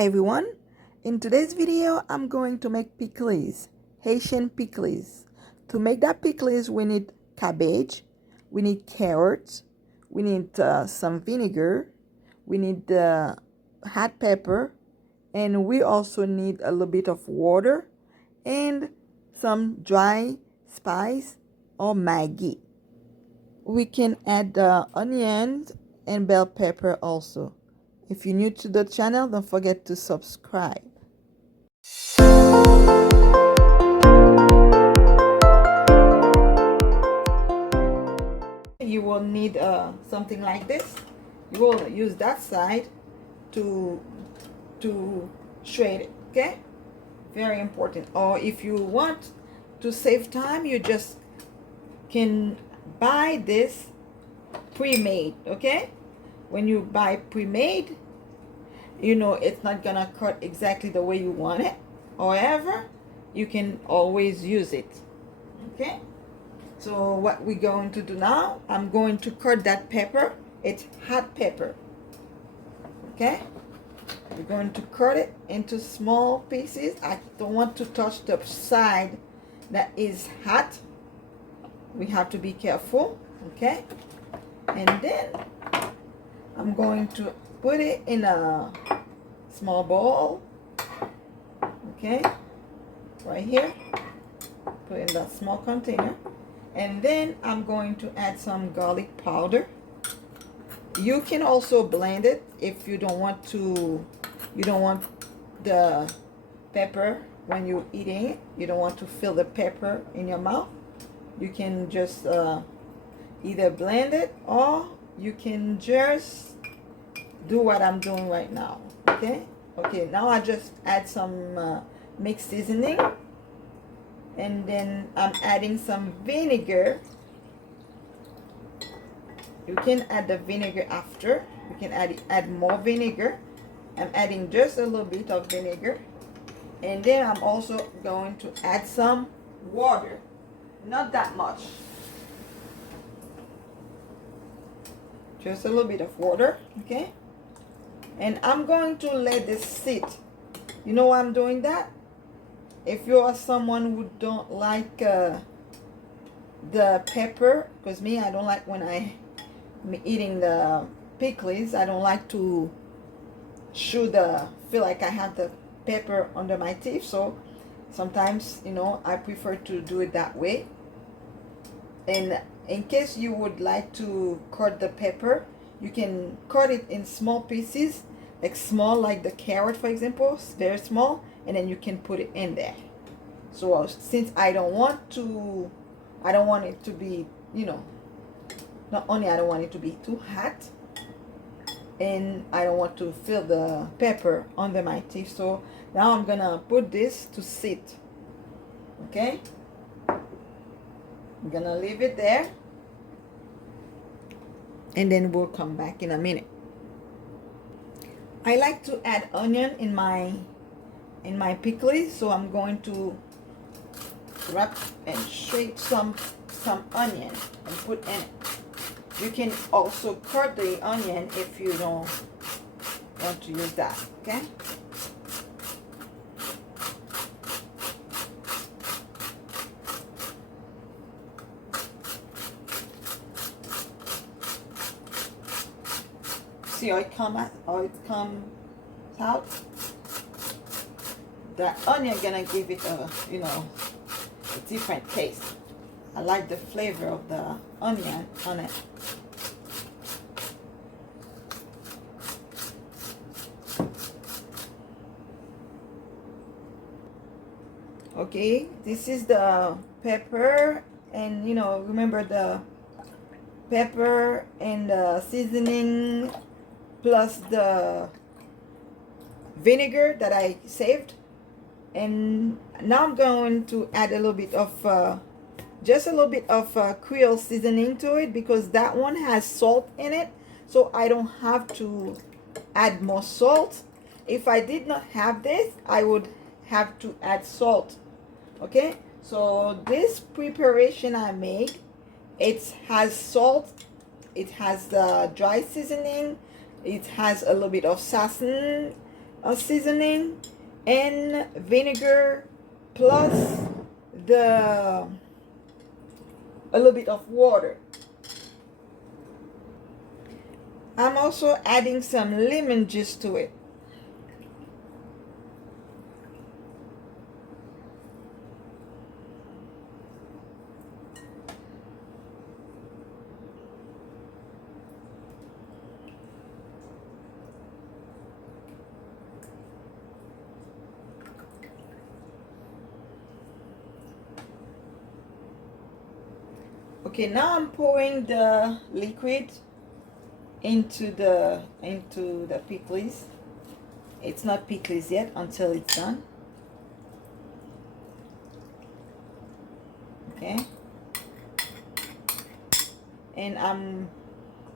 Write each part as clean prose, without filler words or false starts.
Hi everyone, in today's video I'm going to make pikliz, Haitian pikliz. To make that pikliz we need cabbage, we need carrots, we need some vinegar, we need hot pepper, and we also need a little bit of water and some dry spice or Maggi. We can add onions and bell pepper also. If you're new to the channel, don't forget to subscribe. You will need something like this. You will use that side to shred it, okay? Very important. Or if you want to save time, you just can buy this pre-made, okay? When you buy pre-made, you know it's not gonna cut exactly the way you want it. However, you can always use it, okay? So what we're going to do now, I'm going to cut that pepper. It's hot pepper, okay? We're going to cut it into small pieces. I don't want to touch the side that is hot. We have to be careful, okay? And then I'm going to put it in a small bowl, okay, right here. Put it in that small container. And then I'm going to add some garlic powder. You can also blend it if you don't want to, you don't want the pepper when you're eating it. You don't want to feel the pepper in your mouth. You can just either blend it or you can just do what I'm doing right now, okay? Okay, now I just add some mixed seasoning, and then I'm adding some vinegar. You can add the vinegar after. You can add more vinegar. I'm adding just a little bit of vinegar, and then I'm also going to add some water, not that much, just a little bit of water, okay? And I'm going to let this sit. You know why I'm doing that? If you are someone who don't like the pepper, because me, I don't like when I'm eating the pikliz, I don't like to feel like I have the pepper under my teeth. So sometimes, you know, I prefer to do it that way. And in case you would like to cut the pepper, you can cut it in small pieces, like small, like the carrot, for example, very small, and then you can put it in there. So since I don't want it to be, you know, not only I don't want it to be too hot, and I don't want to feel the pepper under my teeth. So now I'm gonna put this to sit, okay? I'm gonna leave it there, and then we'll come back in a minute. I like to add onion in my pikliz, so I'm going to wrap and shake some onion and put in it. You can also cut the onion if you don't want to use that, okay? See how it comes out? The onion gonna give it a, you know, a different taste. I like the flavor of the onion on it. Okay, this is the pepper, and you know, remember the pepper and the seasoning plus the vinegar that I saved. And now I'm going to add a little bit of just a little bit of griyo seasoning to it, because that one has salt in it, so I don't have to add more salt. If I did not have this, I would have to add salt, okay? So this preparation I made, it has salt, it has the dry seasoning, it has a little bit of sasson, seasoning and vinegar plus the a little bit of water. I'm also adding some lemon juice to it. Okay, now I'm pouring the liquid into the pickles. It's not pickles yet until it's done. Okay, and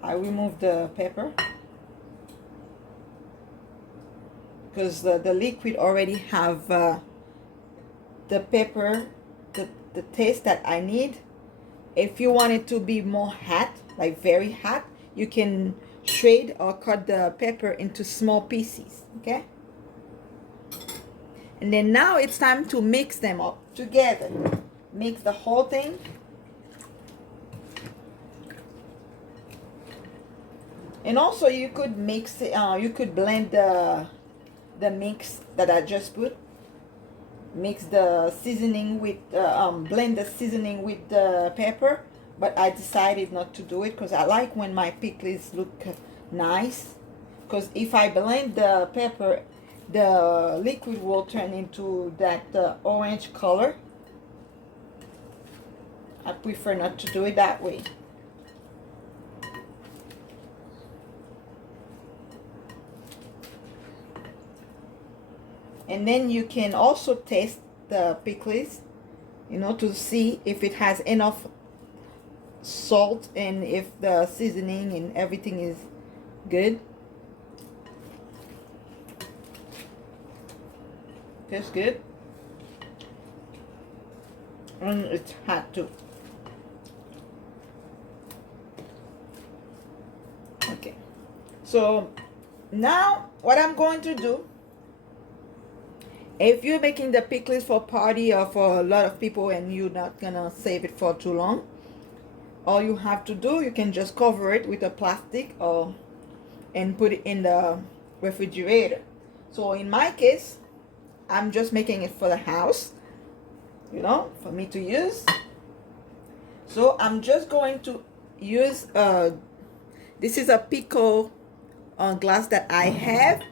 I remove the pepper because the liquid already have the pepper, the taste that I need. If you want it to be more hot, like very hot, you can shred or cut the pepper into small pieces. Okay, and then now it's time to mix them up together. Mix the whole thing. And also you could mix it, you could blend the mix that I just put. Mix the seasoning with blend the seasoning with the pepper, but I decided not to do it because I like when my pickles look nice. Because if I blend the pepper, the liquid will turn into that orange color. I prefer not to do it that way. And then you can also taste the pickles, you know, to see if it has enough salt and if the seasoning and everything is good. Tastes good. And it's hot too. Okay. So now what I'm going to do, if you're making the pickles for party or for a lot of people and you're not gonna save it for too long, all you have to do, you can just cover it with a plastic or and put it in the refrigerator. So in my case, I'm just making it for the house, you know, for me to use. So I'm just going to use this is a pickle glass that I have.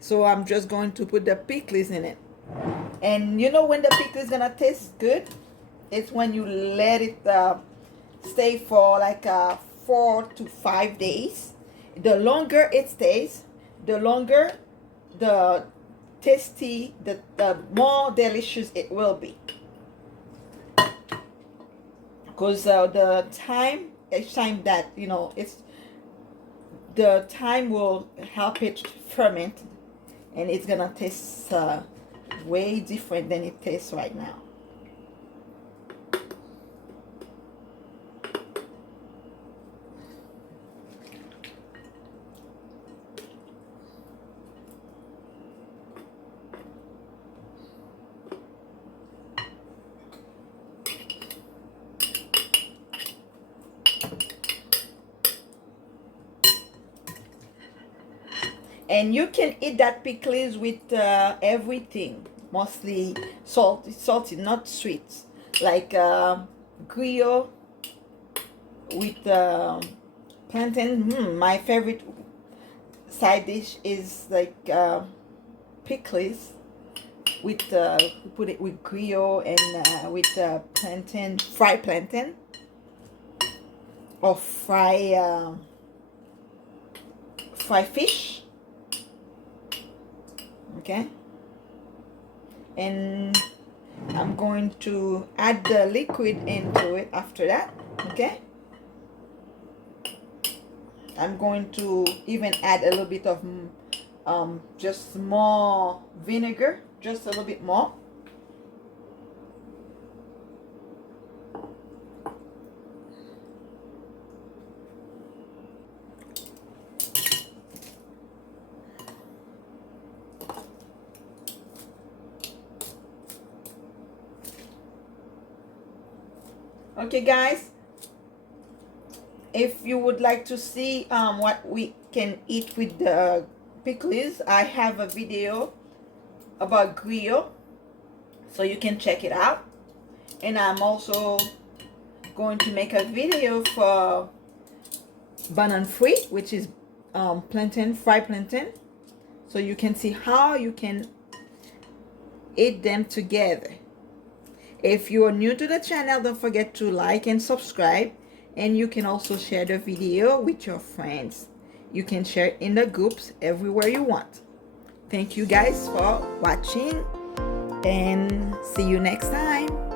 So I'm just going to put the pickles in it. And you know when the pickle is gonna taste good? It's when you let it stay for like 4 to 5 days. The longer it stays, the longer the tasty, the more delicious it will be. Because the time, each time that, you know, it's the time will help it ferment, and it's gonna taste way different than it tastes right now. And you can eat that pickles with everything, mostly salty, not sweet, like griyo with plantain. My favorite side dish is like pickles with put it with griyo and with plantain, fried plantain or fry fish. Okay, and I'm going to add the liquid into it after that. Okay, I'm going to even add a little bit of just more vinegar, just a little bit more. Okay, guys, if you would like to see what we can eat with the pickles, I have a video about griyo, so you can check it out. And I'm also going to make a video for banana free, which is plantain, fried plantain, so you can see how you can eat them together. If you are new to the channel, don't forget to like and subscribe, and you can also share the video with your friends. You can share it in the groups everywhere you want. Thank you guys for watching, and see you next time.